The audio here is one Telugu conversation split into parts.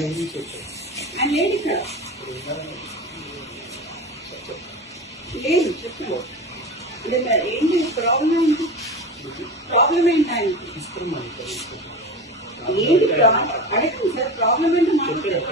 ఆయన ఇక్కడ లేదు చెప్పండి. ఏంటి ప్రాబ్లం ఏంటి ప్రాబ్లం ఏంటి ఆయనకి ఏంటి అడగండి సార్ ప్రాబ్లం ఏంటో మాట్లాడారు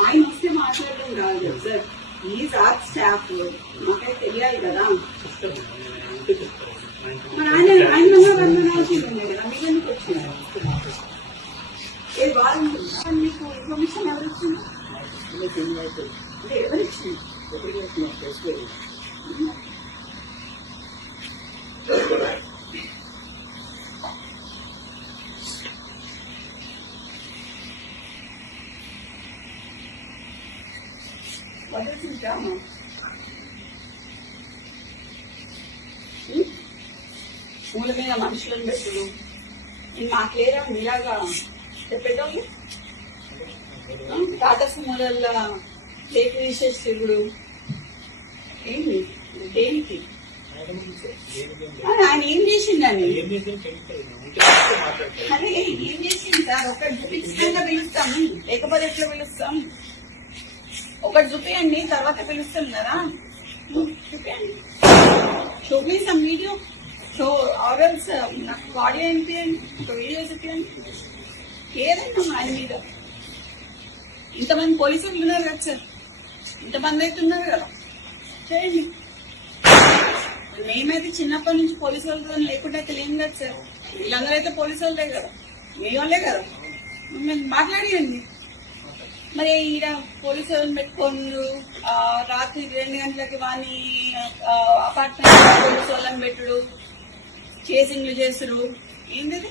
ఆయన వస్తే మాట్లాడడం కాదు సార్ ఈ సార్ స్టాఫ్ మాకైతే తెలియాలి కదా మరి ఆయన ఆయన వందనాల్సింది కదా మీకు ఎందుకు వచ్చినారు? మీకు ఇన్ఫర్మేషన్ ఎవరు ఇచ్చింది? అంటే ఎవరు ఇచ్చింది? వదిలించాము మూల మీద మనుషులను పెట్టుడు నేను మాకేరా మీలాగా చెప్పేటోళ్ళు టాటా సుమోలల్లో ప్లేట్ తీసేస్తుడు ఏంటి దేనికి? ఆయన ఏం చేసిందని అరే ఏం చేసింది సార్? ఒకటి చూపించకుండా పిలుస్తాం. లేకపోతే ఎట్లా పిలుస్తాం? ఒకటి చూపియండి తర్వాత పిలుస్తాం కదా. చూపియండి. చూపిస్తాం వీడియో. సో ఆర్ఎల్స్ నాకు ఆడియో అండి ఒక వీడియో చూపియండి. ఏదైనా ఆయన మీద. ఇంతమంది పోలీసులు ఉన్నారు కదా సార్. ఇంతమంది అయితే ఉన్నారు కదా. చేయండి. మేమైతే చిన్నప్పటి నుంచి పోలీసు వాళ్ళతో లేకుండా అయితే లేము కదా సార్. వీళ్ళందరూ అయితే పోలీసు వాళ్ళే కదా. మీ వాళ్ళే కదా. మిమ్మల్ని మాట్లాడియండి. మరి ఈడ పోలీసు వాళ్ళని పెట్టుకోండు రాత్రి రెండు గంటలకి వాని అపార్ట్మెంట్ పోలీసు వాళ్ళని పెట్టుడు. చేసింగ్లు చేసుడు ఏంటిది?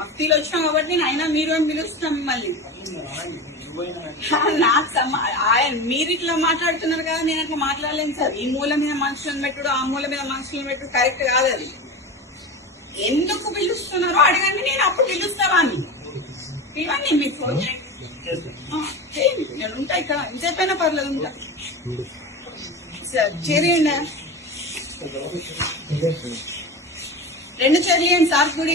భక్తిలో వచ్చినాం కాబట్టి నేను అయినా మీరు అని పిలుస్తున్నా మిమ్మల్ని. నాకు ఆయన మీరు ఇట్లా మాట్లాడుతున్నారు కదా నేను అట్లా మాట్లాడలేను సార్. ఈ మూల మీద మనుషులను పెట్టుడు ఆ మూల మీద మనుషులను పెట్టుడు కరెక్ట్ కాదు అది. ఎందుకు పిలుస్తున్నారు అడగండి నేను అప్పుడు పిలుస్తావా అని ఇవన్నీ మీకు ఫోన్. చేయండి. నేను ఉంటా ఇక్కడ. ఇంతైపోయినా పర్లేదు ఉంటా. సార్ చేయండి రెండు చదివండి సార్ గుడి